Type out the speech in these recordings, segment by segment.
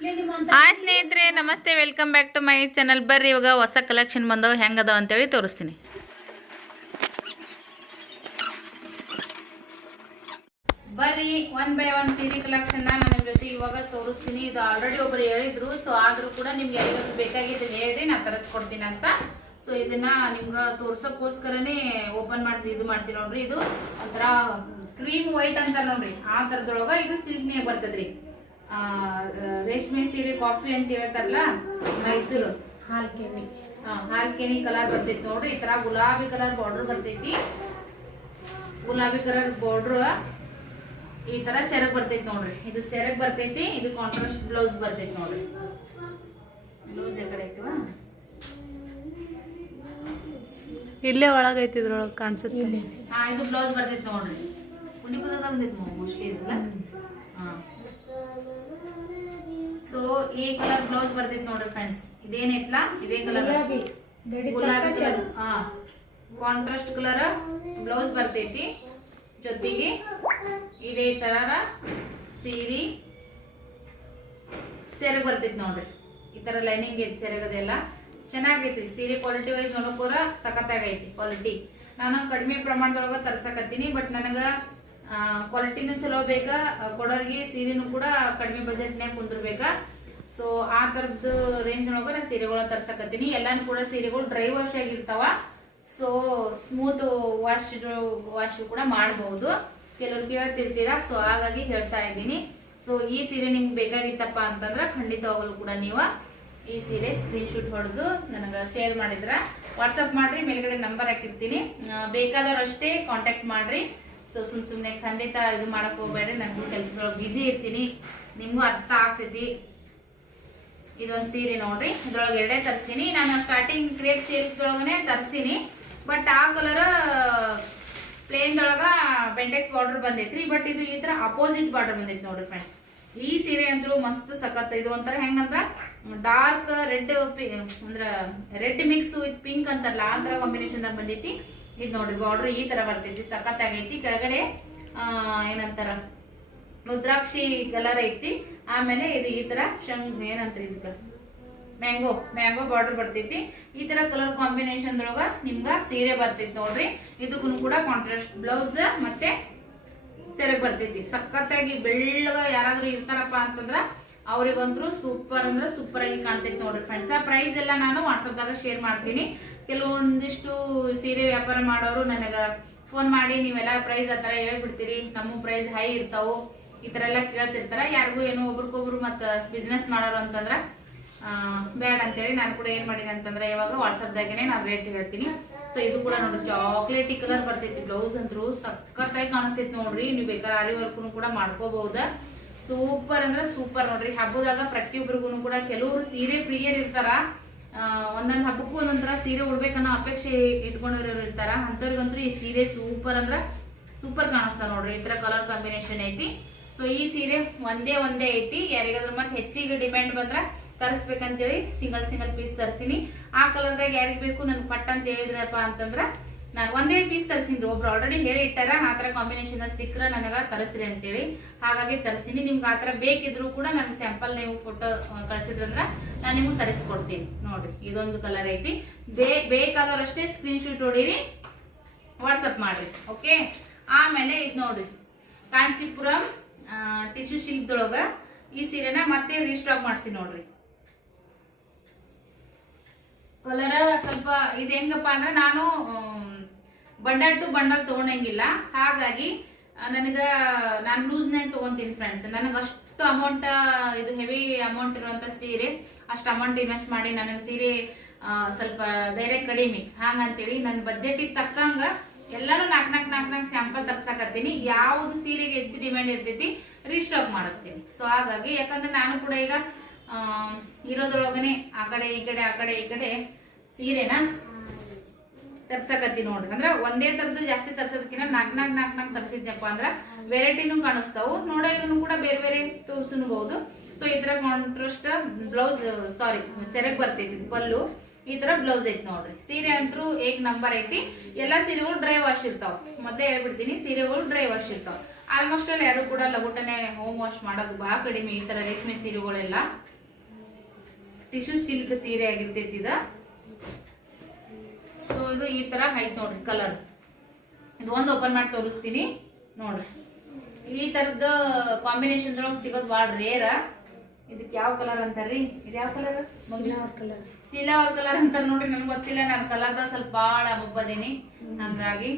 Hi ಸ್ನೇಹಿತರೆ, ನಮಸ್ತೆ. Welcome back to my channel ಬರ್ರಿ, ಇವಾಗ ಹೊಸ ಕಲೆಕ್ಷನ್ ಬಂದವು. ಹೆಂಗದಾವ ಅಂತೇಳಿ ತೋರಿಸ್ತೀನಿ. ಬರ್ರಿ ಒನ್ ಬೈ ಒನ್ ಸೀರೆ ಕಲೆಕ್ಷನ್ ನಾನು ನಿಮ್ಮ ಜೊತೆ ಇವಾಗ ತೋರಿಸ್ತೀನಿ. ಇದು ಆಲ್ರೆಡಿ ಒಬ್ರು ಹೇಳಿದ್ರು ಸೊ ಆದ್ರೂ ಕೂಡ ನಿಮ್ಗೆ ಯಾರಿಗಾದ್ರು ಬೇಕಾಗಿದ್ದು ಹೇಳ್ರಿ ನಾ ತರಿಸ್ಕೊಡ್ತೀನಿ ಅಂತ. ಸೊ ಇದನ್ನ ನಿಮ್ಗೆ ತೋರ್ಸಕ್ಕೋಸ್ಕರನೇ ಓಪನ್ ಮಾಡ್ತೀನಿ ಇದು ಮಾಡ್ತೀನಿ ನೋಡ್ರಿ ಇದು. ಒಂಥರ ಕ್ರೀಮ್ ವೈಟ್ ಅಂತ ನೋಡ್ರಿ. ಆ ತರದೊಳಗ ಇದು ಸಿಲ್ಕ್ನೇ ಬರ್ತದ್ರಿ. ರೇಷ್ಮೆ ಸೀರೆ ಕಾಫಿ ಅಂತ ಹೇಳ್ತಾರಲ್ಲ ಮೈಸೂರು. ಹಾಲ್ಕೆನಿ ಹಾಲ್ಕೆನಿ ಕಲರ್ ಬರ್ತೈತಿ ನೋಡ್ರಿ ಈ ತರ ಗುಲಾಬಿ ಕಲರ್ ಬಾರ್ಡರ್ ಬರ್ತೈತಿ. ಗುಲಾಬಿ ಕಲರ್ ಬಾರ್ಡರ್ ಈ ತರ ಸೆರಗ್ ಬರ್ತೈತಿ ನೋಡ್ರಿ. ಇದು ಸೆರಗ್ ಬರ್ತೈತಿ ಇದು ಕಾಂಟ್ರಾಸ್ಟ್ ಬ್ಲೌಸ್ ಬರ್ತೈತಿ ನೋಡ್ರಿ. ಬ್ಲೌಸ್ ಕಡೆ ಐತಿವಾ? ಇಲ್ಲೇ ಒಳಗೈತಿ ಇದ್ರೊಳಗೆ ಕಾಣಿಸುತ್ತೆ. ಹಾ ಇದು ಬ್ಲೌಸ್ ಬರ್ತೈತಿ ನೋಡ್ರಿ. ಉಂಡಿ ಪದ ಬಂದೈತಿ ಮೋಸ್ಟ್ಲಿ ಇದಲ್ಲ. ಸೊ ಈ ಕಲರ್ ಬ್ಲೌಸ್ ಬರ್ತೈತಿ ನೋಡ್ರಿ ಫ್ರೆಂಡ್ಸ್ ಇದೇನೈತ್ಲಾ ಇದೇ ಕಲರ್ ಗುಲಾಬಿ. ಕಲರ್ ಹಾ. ಕಾಂಟ್ರಾಸ್ಟ್ ಕಲರ್ ಬ್ಲೌಸ್ ಬರ್ತೈತಿ. ಜೊತೆಗೆ ಇದೇ ತರ ಸೀರಿ ಸೆರೆ ಬರ್ತೈತಿ ನೋಡ್ರಿ. ಈ ತರ ಲೈನಿಂಗ್ ಐತಿ ಸೆರೆಗದೆಲ್ಲ ಚೆನ್ನಾಗೈತಿ ಸೀರೆ ಕ್ವಾಲಿಟಿ ವೈಸ್ ನೋಡೋಕೋರ ಸಖತ್ತಾಗೈತಿ ಕ್ವಾಲಿಟಿ ನಾನು ಕಡಿಮೆ ಪ್ರಮಾಣದೊಳಗ ತರ್ಸಕತ್ತೀನಿ ಬಟ್ ನನಗ ಕ್ವಾಲಿಟಿನೂ ಚಲೋ ಬೇಕಾ ಕೊಡೋರಿಗೆ ಸೀರೆನೂ ಕೂಡ ಕಡಿಮೆ ಬಜೆಟ್ನ್ಯಾಗ ಕುಂದಿರ್ಬೇಕಾ. ಸೊ ಆ ತರದ್ದು ರೇಂಜ್ ಒಳಗ ನಾ ಸೀರೆಗಳ ತರ್ಸಕತ್ತೀನಿ. ಎಲ್ಲಾನು ಕೂಡ ಸೀರೆಗಳು ಡ್ರೈ ವಾಶ್ ಆಗಿರ್ತಾವ. ಸೊ ಸ್ಮೂತ್ ವಾಶ್ ವಾಶ್ ಕೂಡ ಮಾಡಬಹುದು ಕೆಲವ್ರು ಕೇಳ್ತಿರ್ತೀರಾ? ಸೊ ಹಾಗಾಗಿ ಹೇಳ್ತಾ ಇದ್ದೀನಿ. ಸೊ ಈ ಸೀರೆ ನಿಮ್ಗೆ ಬೇಕಾಗಿತ್ತಪ್ಪ ಅಂತಂದ್ರೆ ಖಂಡಿತವಾಗಲೂ ಕೂಡ ನೀವು ಈ ಸೀರೆ ಸ್ಕ್ರೀನ್ ಶೂಟ್ ಹೊಡೆದು ನನಗೆ ಶೇರ್ ಮಾಡಿದ್ರ. ವಾಟ್ಸಪ್ ಮಾಡ್ರಿ, ಮೇಲ್ಗಡೆ ನಂಬರ್ ಹಾಕಿರ್ತೀನಿ. ಬೇಕಾದವರಷ್ಟೇ ಕಾಂಟ್ಯಾಕ್ಟ್ ಮಾಡ್ರಿ. ಸೊ ಸುಮ್ ಸುಮ್ನೆ ಖಂಡಿತ ಇದು ಮಾಡಕ್ ಹೋಗ್ಬೇಡ್ರಿ, ನನಗೂ ಕೆಲಸದೊಳಗೆ ಬಿಜಿ ಇರ್ತೀನಿ. ನಿಮ್ಗೂ ಅರ್ಥ ಆಗ್ತೈತಿ. ಇದೊಂದು ಸೀರೆ ನೋಡ್ರಿ, ಇದ್ರೊಳಗೆ ಎರಡೇ ತರ್ತೀನಿ ನಾನು ಸ್ಟಾರ್ಟಿಂಗ್ ಕ್ರೇಪ್ ಸೀರೆದೊಳಗನೆ ತರ್ತೀನಿ ಬಟ್ ಆ ಕಲರ್ ಪ್ಲೇನ್ ಒಳಗ ಬೆಂಟೆಕ್ಸ್ ಬಾರ್ಡರ್ ಬಂದೈತ್ರಿ. ಬಟ್ ಇದು ಈ ತರ ಅಪೋಸಿಟ್ ಬಾರ್ಡರ್ ಬಂದೈತಿ ನೋಡ್ರಿ ಫ್ರೆಂಡ್ಸ್ ಈ ಸೀರೆ ಅಂದ್ರು ಮಸ್ತ್ ಸಖತ್. ಇದು ಒಂಥರ ಹೆಂಗಂದ್ರ ಡಾರ್ಕ್ ರೆಡ್ ಅಂದ್ರ ರೆಡ್ ಮಿಕ್ಸ್ ವಿತ್ ಪಿಂಕ್ ಅಂತಾರಲ್ಲ, ಆ ತರ ಕಾಂಬಿನೇಷನ್ ಬಂದೈತಿ. ಇದು ನೋಡ್ರಿ ಬಾರ್ಡರ್ ಈ ತರ ಬರ್ತೈತಿ. ಸಖತ್ ಆಗೈತಿ. ಕೆಳಗಡೆ ಆ, ಏನಂತಾರ? ರುದ್ರಾಕ್ಷಿ ಕಲರ್ ಐತಿ. ಆಮೇಲೆ ಇದು ಈ ತರ ಶಂಗ್ ಏನಂತಾರ ಇದಕ್ಕ? ಮ್ಯಾಂಗೋ ಮ್ಯಾಂಗೋ ಬಾರ್ಡರ್ ಬರ್ತೈತಿ. ಈ ತರ ಕಲರ್ ಕಾಂಬಿನೇಷನ್ ದೊಳಗ ನಿಮ್ಗ ಸೀರೆ ಬರ್ತೈತಿ ನೋಡ್ರಿ. ಇದಕ್ಕೂ ಕೂಡ ಕಾಂಟ್ರಾಸ್ಟ್ ಬ್ಲೌಸ್ ಮತ್ತೆ ಸೆರೆಗ್ ಬರ್ತೈತಿ. ಸಖತ್ತಾಗಿ ಬೆಳ್ಳಗ ಯಾರಾದ್ರೂ ಇರ್ತಾರಪ್ಪ ಅಂತಂದ್ರ ಅವ್ರಿಗಂತೂ ಸೂಪರ್ ಅಂದ್ರೆ ಸೂಪರ್ ಆಗಿ ಕಾಣ್ತೈತಿ ನೋಡ್ರಿ ಫ್ರೆಂಡ್ಸ್ ಆ ಪ್ರೈಸ್ ಎಲ್ಲ ನಾನು ವಾಟ್ಸಪ್ದಾಗ ಶೇರ್ ಮಾಡ್ತೀನಿ. ಕೆಲವೊಂದಿಷ್ಟು ಸೀರೆ ವ್ಯಾಪಾರ ಮಾಡೋರು ನನಗ ಫೋನ್ ಮಾಡಿ, ನೀವೆಲ್ಲ ಪ್ರೈಸ್ ಆ ತರ ಹೇಳ್ಬಿಡ್ತೀರಿ. ನಮ್ಮ ಪ್ರೈಸ್ ಹೈ ಇರ್ತಾವು. ಈ ತರ ಎಲ್ಲ ಕೇಳ್ತಿರ್ತಾರ. ಯಾರಿಗೂ ಏನೋ ಒಬ್ರಿಗೊಬ್ರು ಮತ್ತ ಬಿಸ್ನೆಸ್ ಮಾಡೋರು ಅಂತಂದ್ರ ಬೇಡ ಅಂತೇಳಿ ನಾನು ಕೂಡ ಏನ್ ಮಾಡಿನಿ ಅಂತಂದ್ರೆ ಇವಾಗ ವಾಟ್ಸಪ್ ದಾಗನೆ ನಾನು ರೇಟ್ ಹೇಳ್ತೀನಿ. ಸೊ ಇದು ಕೂಡ ನೋಡ್ರಿ ಚಾಕ್ಲೇಟಿ ಕಲರ್ ಬರ್ತೈತಿ. ಬ್ಲೌಸ್ ಅಂತರೂ ಸಖತ್ತಾಗಿ ಕಾಣಿಸ್ತೈತಿ ನೋಡ್ರಿ. ನೀವು ಬೇಕಾದ್ರೆ ಆರಿ ಕೂಡ ಮಾಡ್ಕೋಬಹುದ ಸೂಪರ್ ಅಂದ್ರೆ ಸೂಪರ್ ನೋಡ್ರಿ. ಹಬ್ಬದಾಗ ಪ್ರತಿಯೊಬ್ಬರಿಗೂ ಕೂಡ ಕೆಲವರು ಸೀರೆ ಪ್ರಿಯರ್ ಇರ್ತಾರ. ಒಂದೊಂದ್ ಹಬ್ಬಕ್ಕೂ ಒಂದೊಂದರ ಸೀರೆ ಉಡ್ಬೇಕನ್ನೋ ಅಪೇಕ್ಷೆ ಇಟ್ಕೊಂಡಿರೋರು ಇರ್ತಾರ. ಅಂತವ್ರಿಗಂತೂ ಈ ಸೀರೆ ಸೂಪರ್ ಅಂದ್ರ ಸೂಪರ್ ಕಾಣಿಸ್ತಾವ ನೋಡ್ರಿ. ಈ ತರ ಕಲರ್ ಕಾಂಬಿನೇಷನ್ ಐತಿ. ಸೊ ಈ ಸೀರೆ ಒಂದೇ ಒಂದೇ ಐತಿ. ಯಾರಿಗಾದ್ರೂ ಮತ್ತೆ ಹೆಚ್ಚಿಗೆ ಡಿಮ್ಯಾಂಡ್ ಬಂದ್ರ ತರಿಸ್ಬೇಕಂತೇಳಿ ಸಿಂಗಲ್ ಸಿಂಗಲ್ ಪೀಸ್ ತರಿಸಿನಿ. ಆ ಕಲರ್ದಾಗ ಯಾರಿಗ್ ಬೇಕು ನನ್ ಪಟ್ ಅಂತ ಹೇಳಿದ್ರಪ್ಪ ಅಂತಂದ್ರ ನಾನು ಒಂದೇ ಪೀಸ್ ತರ್ಸಿನಿ ಒಬ್ರು ಆಲ್ರೆಡಿ ಹೇಳಿ ಇಟ್ಟಾರ ಆ ತರ ಕಾಂಬಿನೇಷನ್ ಸಿಕ್ಕರೆ ನನಗ ತರಿಸ್ರಿ ಅಂತೇಳಿ. ಹಾಗಾಗಿ ತರಿಸಿನಿ. ನಿಮ್ಗೆ ಆ ತರ ಬೇಕಿದ್ರು ಕೂಡ ನನ್ ಸ್ಯಾಂಪಲ್ ನೀವು ಫೋಟೋ ಕಳಿಸಿದ್ರಂದ್ರ ನಾನು ನಿಮ್ಗೆ ತರಿಸ್ಕೊಡ್ತೀನಿ. ನೋಡ್ರಿ, ಇದೊಂದು ಕಲರ್ ಐತಿ. ಬೇ, ಬೇಕಾದವರಷ್ಟೇ ಸ್ಕ್ರೀನ್ ಶಾಟ್ ಹೊಡೀರಿ ವಾಟ್ಸಪ್ ಮಾಡ್ರಿ ಓಕೆ ಆಮೇಲೆ ಇದು ನೋಡ್ರಿ, ಕಾಂಚಿಪುರಂ ಟಿಶ್ಯೂ ಸಿಲ್ಕ್ದೊಳಗ ಈ ಸೀರೆನ ಮತ್ತೆ ರೀಸ್ಟಾಕ್ ಮಾಡಿಸಿ ನೋಡ್ರಿ. ಕಲರ್ ಸ್ವಲ್ಪ, ಇದು ಹೆಂಗಪ್ಪ ಅಂದ್ರೆ ನಾನು ಬಂಡಲ್ ಟು ಬಂಡಲ್ ತಗೊಂಡಂಗಿಲ್ಲ. ಹಾಗಾಗಿ ನನಗ, ನಾನು ನೇ ತಗೊಂತೀನಿ ಫ್ರೆಂಡ್ಸ್ ನನಗೆ ಅಷ್ಟು ಅಮೌಂಟ್ ಇದು ಹೆವಿ ಅಮೌಂಟ್ ಇರುವಂತ ಸೀರೆ, ಅಷ್ಟು ಅಮೌಂಟ್ ಇನ್ವೆಸ್ಟ್ ಮಾಡಿ ನನಗೆ ಸೀರೆ ಸ್ವಲ್ಪ ಧೈರ್ಯ ಕಡಿಮೆ. ಹಾಗಂತೇಳಿ ನನ್ನ ಬಜೆಟಿಗೆ ತಕ್ಕಂಗ ಎಲ್ಲಾನು ನಾಲ್ಕು ನಾಲ್ಕು ನಾಲ್ಕು ನಾಲ್ಕು ಸ್ಯಾಂಪಲ್ ತರ್ಸಕತ್ತೀನಿ. ಯಾವ್ದು ಸೀರೆಗೆ ಹೆಚ್ಚು ಡಿಮ್ಯಾಂಡ್ ಇರ್ತೈತಿ ರೀಸ್ಟಾಕ್ ಮಾಡಿಸ್ತೀನಿ. ಸೊ ಹಾಗಾಗಿ, ಯಾಕಂದ್ರೆ ನಾನು ಕೂಡ ಈಗ ಇರೋದ್ರೊಳಗನೆ ಆ ಕಡೆ, ಈ ಕಡೆ, ಆ ಕಡೆ, ಈ ಕಡೆ ಸೀರೆನ ತರ್ಸಕತ್ತಿ ನೋಡ್ರಿ. ಅಂದ್ರ ಒಂದೇ ತರದ್ದು ಜಾಸ್ತಿ ತರ್ಸೋದಕ್ಕಿಂತ ನಾಲ್ಕ್ ನಾಲ್ಕ್ ನಾಲ್ಕ್ ನಾಲ್ಕ್ ತರ್ಸಿದ್ನಪ್ಪ ಅಂದ್ರ ವೆರೈಟಿನೂ ಕಾಣಿಸ್ತಾವು. ನೋಡೋರಿಗೂ ಕೂಡ ಬೇರೆ ಬೇರೆ ತೋರ್ಸಬಹುದು ಸೊ ಈ ತರ ಕಾಂಟ್ರಾಸ್ಟ್ ಬ್ಲೌಸ್ ಸಾರಿ ಸೆರೆಗ್ ಬರ್ತೈತಿ ಪಲ್ಲು ಈ ತರ ಬ್ಲೌಸ್ ಐತಿ ನೋಡ್ರಿ. ಸೀರೆ ಅಂತೂ ಏಕ್ ನಂಬರ್ ಐತಿ. ಎಲ್ಲಾ ಸೀರೆಗಳು ಡ್ರೈ ವಾಶ್ ಇರ್ತಾವ. ಮತ್ತೆ ಹೇಳ್ಬಿಡ್ತೀನಿ ಸೀರೆಗಳು ಡ್ರೈ ವಾಶ್ ಇರ್ತಾವ. ಆಲ್ಮೋಸ್ಟ್ ಅಲ್ಲಿ ಯಾರು ಕೂಡ ಲಗುಟನೆ ಹೋಮ್ ವಾಶ್ ಮಾಡೋದು ಬಹಳ ಕಡಿಮೆ. ಈ ತರ ರೇಷ್ಮೆ ಸೀರೆಗಳೆಲ್ಲ. ಟಿಶ್ಯೂ ಸಿಲ್ಕ್ ಸೀರೆ ಆಗಿರ್ತೈತಿ ಇದ. ಸೊ ಇದು ಈ ತರ ಐತ್ ನೋಡ್ರಿ ಕಲರ್ ಇದು ಒಂದು ಓಪನ್ ಮಾಡಿ ತೋರಿಸ್ತೀನಿ ನೋಡ್ರಿ. ಈ ತರದ ಕಾಂಬಿನೇಷನ್ ಒಳಗೆ ಸಿಗೋದು ಭಾಳ ರೇರ ಇದಕ್ಕೆ ಯಾವ ಕಲರ್ ಅಂತಾರ್ರಿ? ಇದು ಯಾವ ಕಲರ್ ಸಿಲ್ವರ್ ಕಲರ್ ಅಂತ ನೋಡ್ರಿ ನನ್ಗೆ ಗೊತ್ತಿಲ್ಲ. ನಾನು ಕಲರ್ದಾಗ ಸ್ವಲ್ಪ ಭಾಳ ಒಬ್ಬದೀನಿ ಹಂಗಾಗಿ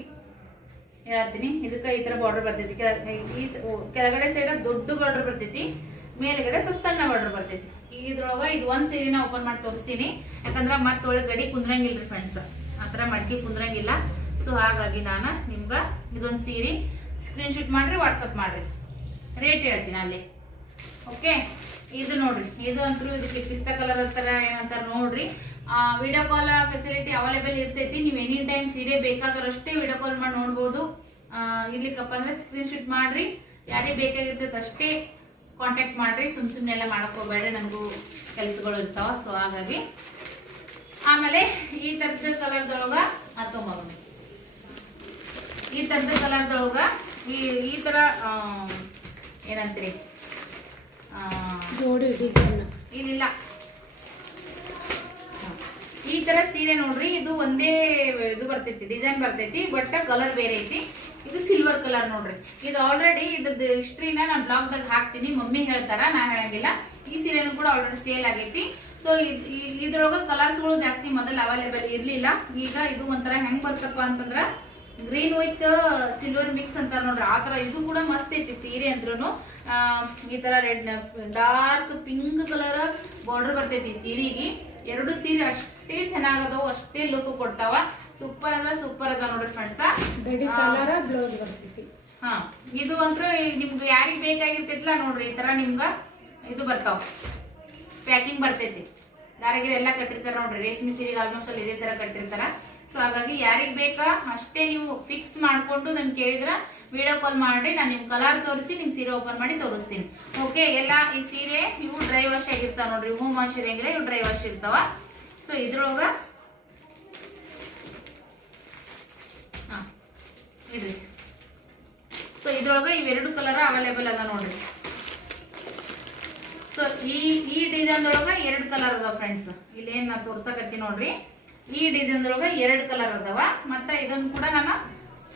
ಹೇಳತ್ತೀನಿ ಇದಕ್ಕೆ ಈ ತರ ಬಾರ್ಡರ್ ಬರ್ತೈತಿ. ಈ ಕೆಳಗಡೆ ಸೈಡ್ ದೊಡ್ಡ ಬಾರ್ಡರ್ ಬರ್ತೈತಿ. ಮೇಲ್ಗಡೆ ಸ್ವಲ್ಪ ಸಣ್ಣ ಬಾರ್ಡರ್ ಬರ್ತೈತಿ. ಇದ್ರೊಳಗ ಇದು ಒಂದ್ ಸೀರೆನ ಓಪನ್ ಮಾಡಿ ತೋರಿಸ್ತೀನಿ. ಯಾಕಂದ್ರ ಮತ್ತೆ ಒಳಗೆ ಗಡಿ ಕುಂದ್ರಂಗಿಲ್ರಿ ಫ್ರೆಂಡ್ಸ್ ಆತರ ಮಡ್ಕೆ ಕುಂದ್ರಂಗಿಲ್ಲ. ಸೊ ಹಾಗಾಗಿ ನಾನು ನಿಮ್ಗೆ ಇದೊಂದು ಸೀರೆ ಸ್ಕ್ರೀನ್ ಶೂಟ್ ಮಾಡ್ರಿ ವಾಟ್ಸಪ್ ಮಾಡ್ರಿ. ರೇಟ್ ಹೇಳ್ತೀನಿ ಅಲ್ಲಿ. ಓಕೆ ಇದು ನೋಡ್ರಿ. ಇದು ಅಂತೂ ಇದಕ್ಕೆ ಪಿಸ್ತ ಕಲರ್ ಅಂತಾರ ಏನಂತಾರ ನೋಡ್ರಿ. ವಿಡಿಯೋ ಕಾಲ್ ಫೆಸಿಲಿಟಿ ಅವೈಲೇಬಲ್ ಇರ್ತೈತಿ. ನೀವು ಎನಿ ಟೈಮ್ ಸೀರೆ ಬೇಕಾದ್ರಷ್ಟೇ ವಿಡಿಯೋ ಕಾಲ್ ಮಾಡಿ ನೋಡ್ಬೋದು. ಆ, ಇರ್ಲಿಕ್ಕಪ್ಪ ಅಂದ್ರೆ ಸ್ಕ್ರೀನ್ ಶೂಟ್ ಮಾಡ್ರಿ. ಯಾರಿಗೆ ಬೇಕಾಗಿರ್ತೈತೆ ಅಷ್ಟೇ ಕಾಂಟ್ಯಾಕ್ಟ್ ಮಾಡ್ರಿ. ಸುಮ್ ಸುಮ್ಮನೆ ಎಲ್ಲ ಮಾಡಕ್ ಹೋಗ್ಬೇಡ್ರಿ ನನಗೂ ಕೆಲಸಗಳು ಇರ್ತಾವ. ಸೊ ಹಾಗಾಗಿ ಆಮೇಲೆ ಈ ತರದ ಕಲರ್ದೊಳಗ ಹತ್ತೊಂಬಮ್ಮೆ ಈ ತರದ ಕಲರ್ದೊಳಗ ಈ ಈ ತರ ಏನಂತೀರಿ? ನೋಡಿ ಇಲ್ಲಿಲ್ಲ. ಈ ತರ ಸೀರೆ ನೋಡ್ರಿ ಇದು ಒಂದೇ ಇದು ಬರ್ತೈತಿ ಡಿಸೈನ್ ಬರ್ತೈತಿ ಬಟ್ ಕಲರ್ ಬೇರೆ ಐತಿ. ಇದು ಸಿಲ್ವರ್ ಕಲರ್ ನೋಡ್ರಿ. ಇದು ಆಲ್ರೆಡಿ ಇದ್ರದ್ದು ಹಿಸ್ಟ್ರಿನ ನಾನು ಬ್ಲಾಗ್ ದಾಗ ಹಾಕ್ತೀನಿ. ಮಮ್ಮಿ ಹೇಳ್ತಾರ ನಾ ಹೇಳಂಗಿಲ್ಲ. ಈ ಸೀರೆನೂ ಕೂಡ ಆಲ್ರೆಡಿ ಸೇಲ್ ಆಗೈತಿ. ಸೊ ಇದ್ರೊಳಗ ಕಲರ್ಸ್ಗಳು ಜಾಸ್ತಿ ಮೊದಲು ಅವೈಲೇಬಲ್ ಇರ್ಲಿಲ್ಲ. ಈಗ ಇದು ಒಂಥರ ಹೆಂಗ್ ಬರ್ತಪ್ಪ ಅಂತಂದ್ರ ಗ್ರೀನ್ ವಿತ್ ಸಿಲ್ವರ್ ಮಿಕ್ಸ್ ಅಂತಾರ ನೋಡ್ರಿ. ಆ ತರ ಇದು ಕೂಡ ಮಸ್ತ್ ಐತಿ ಸೀರೆ ಅಂದ್ರೂ ಈ ತರ red dark pink colour border ಬರ್ತೈತಿ ಸೀರೆಗೆ. ಎರಡು ಸೀರೆ ಅಷ್ಟೇ ಚೆನ್ನಾಗದವು ಅಷ್ಟೇ ಲುಕ್ ಕೊಡ್ತಾವ. ಸೂಪರ್ ಅಂದ್ರೆ ಸೂಪರ್ ಅದ ನೋಡ್ರಿ ಫ್ರೆಂಡ್ಸ್ ಬ್ಲೌಸ್ ಬರ್ತೈತಿ. ಹಾ ಇದು ಅಂದ್ರೆ ನಿಮ್ಗೆ ಯಾರಿಗೆ ಬೇಕಾಗಿರ್ತೈತಿಲ್ಲ ನೋಡ್ರಿ ಈ ತರ ನಿಮ್ಗ ಇದು ಬರ್ತಾವ. ಪ್ಯಾಕಿಂಗ್ ಬರ್ತೈತಿ. ದಾರಿಗೆ ಎಲ್ಲ ಕಟ್ಟಿರ್ತಾರ ನೋಡ್ರಿ. ರೇಷ್ಮೆ ಸೀರೆಗೆ ಆಲ್ಮೋಸ್ಟ್ ಅಲ್ಲಿ ಇದೇ ತರ ಕಟ್ಟಿರ್ತಾರ. ಸೊ ಹಾಗಾಗಿ ಯಾರಿಗೆ ಬೇಕಾ ಅಷ್ಟೇ ನೀವು ಫಿಕ್ಸ್ ಮಾಡ್ಕೊಂಡು ನನ್ ಕೇಳಿದ್ರ ವಿಡಿಯೋ ಕಾಲ್ ಮಾಡಿ ನಾನು ನಿಮ್ ಕಲರ್ ತೋರಿಸಿ ನಿಮ್ ಸೀರೆ ಓಪನ್ ಮಾಡಿ ತೋರಿಸ್ತೀನಿ. ಓಕೆ ಎಲ್ಲ ಈ ಸೀರೆ ಇವು ಡ್ರೈ ವಾಶ್ ಆಗಿರ್ತಾವ ನೋಡ್ರಿ. ಹೋಮ್ ವಾಶ್ ಇರಂಗಿಲ್ಲ ಇವು ಡ್ರೈ ವಾಶ್ ಇರ್ತಾವ. ಸೊ ಇದ್ರೊಳಗ ಹಾ, ಇಡ್ರಿ. ಸೊ ಇದ್ರೊಳಗ ಇವೆರಡು ಕಲರ್ ಅವೈಲೇಬಲ್ ಅದ ನೋಡ್ರಿ. ಸೊ ಈ ಈ ಡಿಸೈನ್ ಒಳಗ ಎರಡು ಕಲರ್ ಅದಾವ ಫ್ರೆಂಡ್ಸ್ ಇಲ್ಲೇನ್ ನಾ ತೋರ್ಸಕತ್ತಿ ನೋಡ್ರಿ. ಈ ಡಿಸೈನ್ ಒಳಗ ಎರಡು ಕಲರ್ ಅದಾವ. ಮತ್ತೆ ಇದನ್ನು ಕೂಡ ನಾನು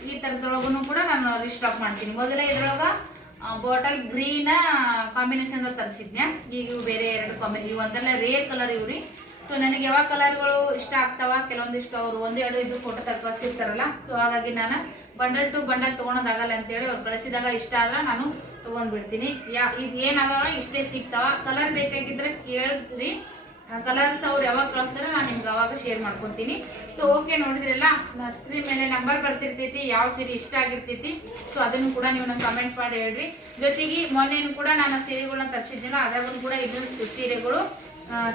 ಈ ತರದೊಳಗೂ ಕೂಡ ನಾನು ರಿಸ್ಟಾಕ್ ಮಾಡ್ತೀನಿ. ಮೊದಲೇ ಇದ್ರೊಳಗ ಬಾಟಲ್ ಗ್ರೀನ್ ಕಾಂಬಿನೇಷನ್ ತರಿಸಿದ್ನೆ ಈಗ ಇವು ಬೇರೆ ಎರಡು ಇವು ಒಂದೆಲ್ಲ ರೇರ್ ಕಲರ್ ಇವ್ರಿ ಸೊ ನನಗೆ ಯಾವ ಕಲರ್ಗಳು ಇಷ್ಟ ಆಗ್ತಾವ? ಕೆಲವೊಂದಿಷ್ಟು ಅವರು ಒಂದು ಎರಡು ಇದು ಫೋಟೋ ತಕ್ಕ ಕಳಿಸಿರ್ತಾರಲ್ಲ. ಸೊ ಹಾಗಾಗಿ ನಾನು ಬಂಡಲ್ ಟು ಬಂಡಲ್ ತಗೊಳೋದಾಗಲ್ಲ ಅಂತೇಳಿ ಅವ್ರು ಕಳಿಸಿದಾಗ ಇಷ್ಟ ಆದ್ರೆ ನಾನು ತಗೊಂಡ್ಬಿಡ್ತೀನಿ. ಯಾ, ಇದು ಏನದಾವ? ಇಷ್ಟೇ ಸಿಗ್ತಾವ. ಕಲರ್ ಬೇಕಾಗಿದ್ರೆ ಕೇಳಿದ್ರಿ ಕಲರ್ಸ್ ಅವ್ರು ಯಾವಾಗ ಕಳಿಸ್ತಾರ ನಾನು ನಿಮ್ಗೆ ಅವಾಗ ಶೇರ್ ಮಾಡ್ಕೊತೀನಿ. ಸೊ ಓಕೆ ನೋಡಿದ್ರಲ್ಲ? ಸ್ಕ್ರೀನ್ ಮೇಲೆ ನಂಬರ್ ಬರ್ತಿರ್ತೈತಿ, ಯಾವ ಸೀರೆ ಇಷ್ಟ ಆಗಿರ್ತೈತಿ. ಸೊ ಅದನ್ನು ಕೂಡ ನೀವು ನಂಗೆ ಕಮೆಂಟ್ ಮಾಡಿ ಹೇಳ್ರಿ. ಜೊತೆಗೆ ಮೊನ್ನೆನೂ ಕೂಡ ನಾನು ಸೀರೆಗಳನ್ನ ತರಿಸಿದ್ದೀನಿ ಅದ್ರಾಗೂ ಕೂಡ ಇದೊಂದು ಸೀರೆಗಳು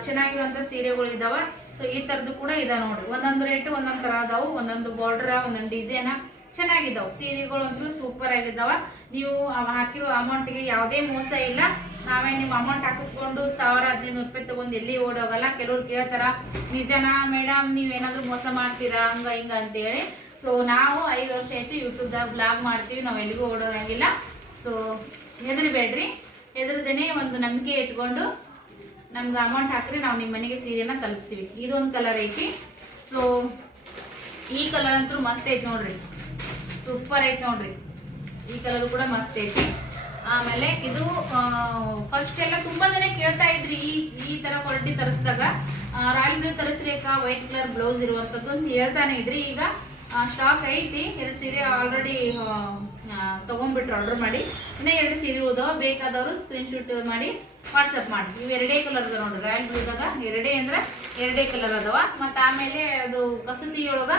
ಚೆನ್ನಾಗಿರುವಂಥ ಸೀರೆಗಳು ಇದಾವ. ಸೊ ಈ ಥರದ್ದು ಕೂಡ ಇದೆ ನೋಡ್ರಿ. ಒಂದೊಂದು ರೇಟ್ ಒಂದೊಂದು ಥರ ಅದಾವು, ಒಂದೊಂದು ಬಾರ್ಡ್ರ ಒಂದೊಂದು ಡಿಸೈನ್ ಚೆನ್ನಾಗಿದ್ದಾವ. ಸೀರೆಗಳು ಅಂತೂ ಸೂಪರ್ ಆಗಿದ್ದಾವ. ನೀವು ಹಾಕಿರೋ ಅಮೌಂಟ್ಗೆ ಯಾವುದೇ ಮೋಸ ಇಲ್ಲ. ನಾವೇ ನಿಮ್ಮ ಅಮೌಂಟ್ ಹಾಕಿಸ್ಕೊಂಡು ಸಾವಿರ ಹದಿನೈದು ರೂಪಾಯಿ ತಗೊಂಡು ಎಲ್ಲಿ ಓಡೋಗಲ್ಲ. ಕೆಲವ್ರು ಕೇಳ್ತಾರ, ನಿಜನಾ ಮೇಡಮ್ ನೀವ್ ಏನಾದ್ರು ಮೋಸ ಮಾಡ್ತೀರಾ? ಹಂಗ, ಹಿಂಗ ಅಂತೇಳಿ. ಸೊ ನಾವು ಐದು ವರ್ಷ ಆಯ್ತು ಯೂಟ್ಯೂಬ್ದಾಗ ಬ್ಲಾಗ್ ಮಾಡ್ತೀವಿ. ನಾವ್ ಎಲ್ಲಿಗೂ ಓಡೋಗಂಗಿಲ್ಲ ಸೊ ಹೆದರ್ಬೇಡ್ರಿ. ಹೆದರ್ದೇನೆ ಒಂದು ನಂಬಿಕೆ ಇಟ್ಕೊಂಡು ನಮ್ಗೆ ಅಮೌಂಟ್ ಹಾಕ್ರಿ ನಾವು ನಿಮ್ಮ ಮನೆಗೆ ಸೀರೆನ ತಲುಪಿಸ್ತೀವಿ. ಇದೊಂದು ಕಲರ್ ಐತಿ. ಸೊ ಈ ಕಲರ್ ಅಂತೂ ಮಸ್ತ್ ಐತಿ ನೋಡ್ರಿ. ಸೂಪರ್ ಐತ್ ನೋಡ್ರಿ. ಈ ಕಲರ್ ಕೂಡ ಮಸ್ತ್ ಐತಿ. ಆಮೇಲೆ ಇದು ಫಸ್ಟ್ ಎಲ್ಲ ತುಂಬಾ ಜನ ಕೇಳ್ತಾ ಇದ್ರಿ ಈ ಈ ತರ ಕ್ವಾಲಿಟಿ ತರಿಸಿದಾಗ. ರಾಯಲ್ ಬ್ಲೂ ತರಿಸ್ರಿ ಅಕ್ಕ ವೈಟ್ ಕಲರ್ ಬ್ಲೌಸ್ ಇರುವಂತದ್ದು ಅಂತ ಹೇಳ್ತಾನೆ ಇದ್ರಿ. ಈಗ ಸ್ಟಾಕ್ ಐತಿ. ಎರಡು ಸೀರೆ ಆಲ್ರೆಡಿ ತಗೊಂಡ್ಬಿಟ್ರು ಆರ್ಡರ್ ಮಾಡಿ. ಇನ್ನ ಎರಡು ಸೀರೆ ಬೇಕಾದವರು ಸ್ಕ್ರೀನ್ ಶೂಟ್ ಮಾಡಿ ವಾಟ್ಸಪ್ ಮಾಡಿ. ಇವು ಎರಡೇ ಕಲರ್ ಅದ ನೋಡ್ರಿ. ರಾಯಲ್ ಬ್ಲೂದಾಗ ಎರಡೇ ಅಂದ್ರೆ ಎರಡೇ ಕಲರ್ ಅದಾವ. ಮತ್ತ ಆಮೇಲೆ ಅದು ಕಸೂತಿ ಒಳಗ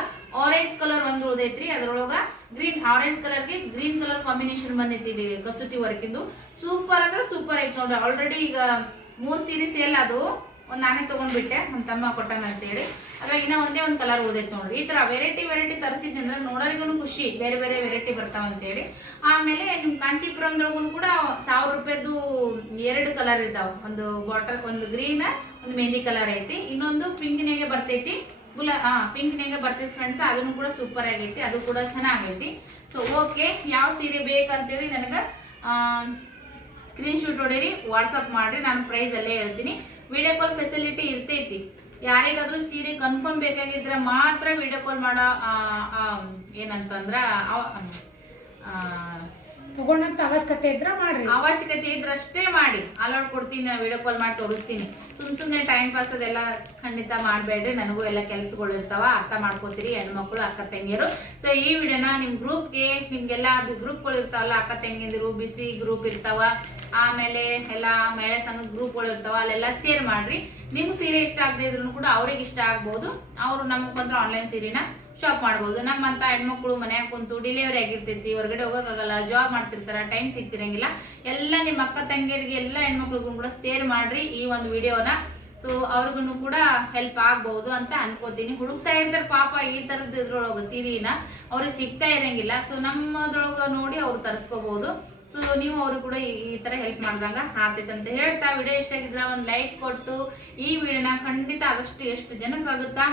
ಆರೆಂಜ್ ಕಲರ್ ಒಂದು ಉಳ್ದೈತ್ರಿ. ಅದ್ರೊಳಗ ಗ್ರೀನ್ ಆರೆಂಜ್ ಕಲರ್ಗೆ ಗ್ರೀನ್ ಕಲರ್ ಕಾಂಬಿನೇಷನ್ ಬಂದೈತಿ ಕಸೂತಿ ವರ್ಕಿಂದು. ಸೂಪರ್ ಅಂದ್ರೆ ಸೂಪರ್ ಐತಿ ನೋಡ್ರಿ. ಆಲ್ರೆಡಿ ಈಗ ಮೂರ್ ಸೀರೆ ಸೇಲ್ ಅದು ಒಂದ್ ನಾನೇ ತಗೊಂಡ್ಬಿಟ್ಟೆ. ನಮ್ಮ ತಮ್ಮ ಕೊಟ್ಟಾನ ಅಂತೇಳಿ. ಅದ್ರಾಗ ಇನ್ನ ಒಂದೇ ಒಂದು ಕಲರ್ ಉಳಿದೈತೆ ನೋಡ್ರಿ. ಈ ತರ ವೆರೈಟಿ ವೆರೈಟಿ ತರಿಸಿದ್ದೆ ಅಂದ್ರೆ ನೋಡೋರಿಗೂ ಖುಷಿ. ಬೇರೆ ಬೇರೆ ವೆರೈಟಿ ಬರ್ತಾವ ಅಂತೇಳಿ ಆಮೇಲೆ ಕಾಂಚೀಪುರಂದೊಳಗೂ ಕೂಡ ಸಾವಿರ ರೂಪಾಯಿದು ಎರಡು ಕಲರ್ ಇದಾವ ಒಂದು ವಾಟರ್ ಒಂದು ಗ್ರೀನ್ ಒಂದು ಮೆಹಂದಿ ಕಲರ್ ಐತಿ. ಇನ್ನೊಂದು ಪಿಂಕ್ನಾಗೆ ಬರ್ತೈತಿ. ಗುಲಾ ಹಾ ಪಿಂಕ್ನಾಗೆ ಬರ್ತೈತಿ ಫ್ರೆಂಡ್ಸ್ ಅದನ್ನು ಕೂಡ ಸೂಪರ್ ಆಗೈತಿ. ಅದು ಕೂಡ ಚೆನ್ನಾಗೈತಿ. ಸೊ ಓಕೆ ಯಾವ ಸೀರೆ ಬೇಕಂತೇಳಿ ನನಗ ಸ್ಕ್ರೀನ್ ಶೂಟ್ ಹೊಡೀರಿ ವಾಟ್ಸಪ್ ಮಾಡ್ರಿ. ನಾನು ಪ್ರೈಸ್ ಅಲ್ಲೇ ಹೇಳ್ತೀನಿ. ವಿಡಿಯೋ ಕಾಲ್ ಫೆಸಿಲಿಟಿ ಇರ್ತೈತಿ. ಯಾರಿಗಾದ್ರೂ ಸೀರೆ ಕನ್ಫರ್ಮ್ ಬೇಕಾಗಿದ್ರೆ ಮಾತ್ರ ವಿಡಿಯೋ ಕಾಲ್ ಮಾಡೋ ಏನಂತಂದ್ರ ತಗೊಂಡಂತ ಅವಶ್ಯಕತೆ ಇದ್ರ ಮಾಡ್ರಿ. ಅವಶ್ಯಕತೆ ಇದ್ರಷ್ಟೇ ಮಾಡಿ. ಅಲೌಟ್ ಕೊಡ್ತೀನಿ ನಾನು ವಿಡಿಯೋ ಕಾಲ್ ಮಾಡಿ ತೋರಿಸ್ತೀನಿ. ಸುಮ್ ಸುಮ್ನೆ ಟೈಮ್ ಪಾಸ್ ಅದೆಲ್ಲ ಖಂಡಿತ ಮಾಡಬೇಡ್ರಿ. ನನಗೂ ಎಲ್ಲ ಕೆಲಸಗಳು ಇರ್ತಾವ ಅರ್ಥ ಮಾಡ್ಕೋತೀರಿ. ಹೆಣ್ಮಕ್ಳು ಅಕ್ಕ ತಂಗಿಯರು. ಸೊ ಈ ವಿಡಿಯೋನ ನಿಮ್ ಗ್ರೂಪ್ಗೆ ನಿಮ್ಗೆಲ್ಲ ಗ್ರೂಪ್ಗಳು ಇರ್ತಾವಲ್ಲ ಅಕ್ಕ ತಂಗಿಯಂದಿರು ಬಿಸಿ ಗ್ರೂಪ್ ಇರ್ತಾವ ಆಮೇಲೆ ಎಲ್ಲ ಮಹಿಳಾ ಸಂಘದ ಗ್ರೂಪ್ಗಳು ಇರ್ತಾವ, ಅಲ್ಲೆಲ್ಲ ಶೇರ್ ಮಾಡ್ರಿ. ನಿಮ್ಗೆ ಸೀರೆ ಇಷ್ಟ ಆಗದೆ ಇದ್ರು ಕೂಡ ಅವ್ರಿಗೆ ಇಷ್ಟ ಆಗ್ಬೋದು. ಅವ್ರು ನಮಗ್ ಬಂದ್ರೆ ಆನ್ಲೈನ್ ಸೀರೆನ ಶಾಪ್ ಮಾಡ್ಬೋದು. ನಮ್ಮಂತ ಹೆಣ್ಮಕ್ಳು ಮನ್ಯಾಗ ಕುಂತು ಡಿಲಿವರಿ ಆಗಿರ್ತೈತಿ ಹೊರಗಡೆ ಹೋಗಕ್ಕಾಗಲ್ಲ ಜಾಬ್ ಮಾಡ್ತಿರ್ತಾರ ಟೈಮ್ ಸಿಗ್ತಿರಂಗಿಲ್ಲ. ಎಲ್ಲ ನಿಮ್ಮ ಅಕ್ಕ ತಂಗಿಯರಿಗೆ, ಎಲ್ಲ ಹೆಣ್ಮಕ್ಳಿಗೂ ಕೂಡ ಶೇರ್ ಮಾಡ್ರಿ ಈ ಒಂದು ವಿಡಿಯೋನ ಸೊ ಅವ್ರಿಗೂ ಕೂಡ ಹೆಲ್ಪ್ ಆಗ್ಬಹುದು ಅಂತ ಅನ್ಕೋತೀನಿ. ಹುಡುಕ್ತಾ ಇರ್ತಾರೆ ಪಾಪ ಈ ತರದ ಇದ್ರೊಳಗ ಸೀರೆನ ಅವ್ರಿಗೆ ಸಿಗ್ತಾ ಇರಂಗಿಲ್ಲ. ಸೊ ನಮ್ಮದ್ರೊಳಗ ನೋಡಿ ಅವ್ರು ತರಿಸ್ಕೋಬಹುದು ಸೊ ನೀವು ಅವರು ಕೂಡ ಈ ತರ ಹೆಲ್ಪ್ ಮಾಡಿದಾಗ ಆಗ್ತೈತೆ ಅಂತ ಹೇಳ್ತಾ ವಿಡಿಯೋ ಇಷ್ಟ ಆಗಿದ್ರೆ ಒಂದು ಲೈಕ್ ಕೊಟ್ಟು ಈ ವಿಡಿಯೋನ ಖಂಡಿತ ಆದಷ್ಟು ಎಷ್ಟು ಜನಕ್ಕಾಗುತ್ತಾ?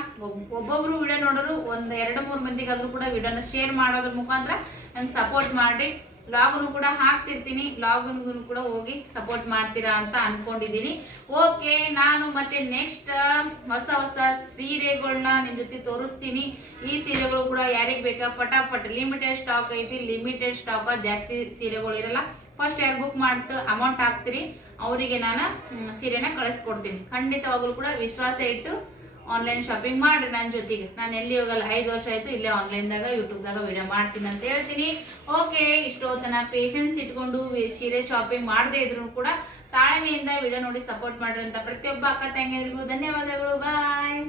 ಒಬ್ಬೊಬ್ರು ವಿಡಿಯೋ ನೋಡೋರು ಒಂದ್ ಎರಡು ಮೂರು ಮಂದಿಗಾದ್ರೂ ಕೂಡ ವಿಡಿಯೋನ ಶೇರ್ ಮಾಡೋದ್ರ ಮುಖಾಂತರ ನಂಗೆ ಸಪೋರ್ಟ್ ಮಾಡಿ ಲಾಗ್ನು ಕೂಡ ಹಾಕ್ತಿರ್ತೀನಿ. ಲಾಗುನ್ಗೂ ಕೂಡ ಹೋಗಿ ಸಪೋರ್ಟ್ ಮಾಡ್ತೀರಾ ಅಂತ ಅನ್ಕೊಂಡಿದೀನಿ ಓಕೆ ನಾನು ಮತ್ತೆ ನೆಕ್ಸ್ಟ್ ಹೊಸ ಹೊಸ ಸೀರೆಗಳನ್ನ ನಿಮ್ ಜೊತೆ ತೋರಿಸ್ತೀನಿ. ಈ ಸೀರೆಗಳು ಕೂಡ ಯಾರಿಗ ಬೇಕಾ? ಫಟಾಫಟ್ ಲಿಮಿಟೆಡ್ ಸ್ಟಾಕ್ ಐತಿ ಲಿಮಿಟೆಡ್ ಸ್ಟಾಕ್ ಜಾಸ್ತಿ ಸೀರೆಗಳು ಇರಲ್ಲ. ಫಸ್ಟ್ ಯಾರು ಬುಕ್ ಮಾಡ್ಬಿಟ್ಟು ಅಮೌಂಟ್ ಹಾಕ್ತಿರಿ, ಅವರಿಗೆ ನಾನು ಸೀರೆನ ಕಳಿಸ್ಕೊಡ್ತೀನಿ. ಖಂಡಿತವಾಗ್ಲೂ ಕೂಡ ವಿಶ್ವಾಸ ಇಟ್ಟು ಆನ್ಲೈನ್ ಶಾಪಿಂಗ್ ಮಾಡ್ರಿ ನನ್ನ ಜೊತೆಗೆ. ನಾನು ಎಲ್ಲಿ ಹೋಗಲ್ಲ. ಐದು ವರ್ಷ ಆಯ್ತು ಇಲ್ಲೇ ಆನ್ಲೈನ್ದಾಗ ಯೂಟ್ಯೂಬ್ದಾಗ ವಿಡಿಯೋ ಮಾಡ್ತೀನಿ ಅಂತ ಹೇಳ್ತೀನಿ. ಓಕೆ ಇಷ್ಟೊತ್ತನ ಪೇಷನ್ಸ್ ಇಟ್ಕೊಂಡು ಸೀರೆ ಶಾಪಿಂಗ್ ಮಾಡದೇ ಇದ್ರು ಕೂಡ ತಾಳ್ಮೆಯಿಂದ ವಿಡಿಯೋ ನೋಡಿ ಸಪೋರ್ಟ್ ಮಾಡ್ರಿ ಅಂತ ಪ್ರತಿಯೊಬ್ಬ ಅಕ್ಕ ತಂಗಿಯರಿಗೂ ಧನ್ಯವಾದಗಳು. ಬಾಯ್